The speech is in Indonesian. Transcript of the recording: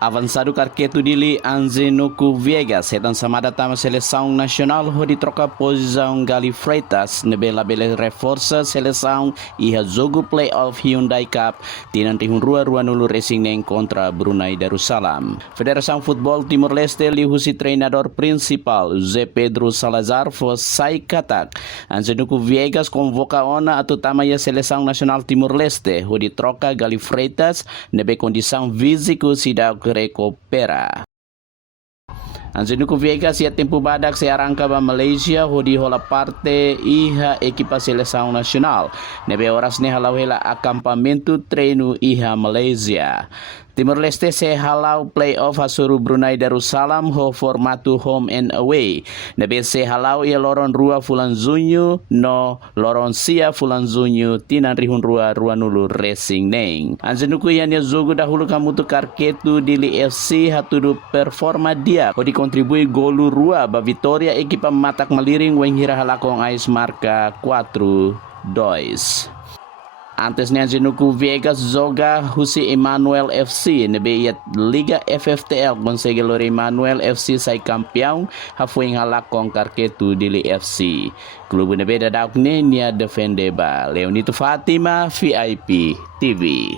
Avançado Carqueto Dili Anzenuku Viegas setan samada tama seleção nacional hodi troca posição Gali Freitas nebela bele reforça seleção e jogo playoff Hyundai Cup tinanti hunrua nulu Racing Neng contra Brunei Darussalam. Federação Futebol Timor-Leste lihusi treinador principal José Pedro Salazar sai katak Anzenuku Viegas convoca ona atau tamaya seleção nacional Timor-Leste hodi troca Gali Freitas nebe condição físico sida recupera. Anzenuku Viegas ia tempo badak se arranca ba Malaysia hodi hola parte iha equipa seleção nacional. Nebe horas ne halau hela acampamento treino iha Malaysia. Timor-Leste se halau playoff hasuru Brunei Darussalam ho formatu home and away. Nebe se halau ia loron rua fulan Junho no loron sia fulan Junho tinan rihun rua nulu Racing Neng. Anzenuku ia jogo dahulu kamutu Carqueto Dili FC hatudu performa dia hodi kontribui golu rua ba Vitória equipa matak maliring wenghira halakong ais marca 4-2. Antes ni Anzenuku Viegas joga husi Emmanuel FC nebe iat Liga FFTL consegue lore Emmanuel FC sai campeão hafuing halakong Carqueto Dili FC. Klubu nebe dadak nia defendeba. Leonito Fatima VIP TV.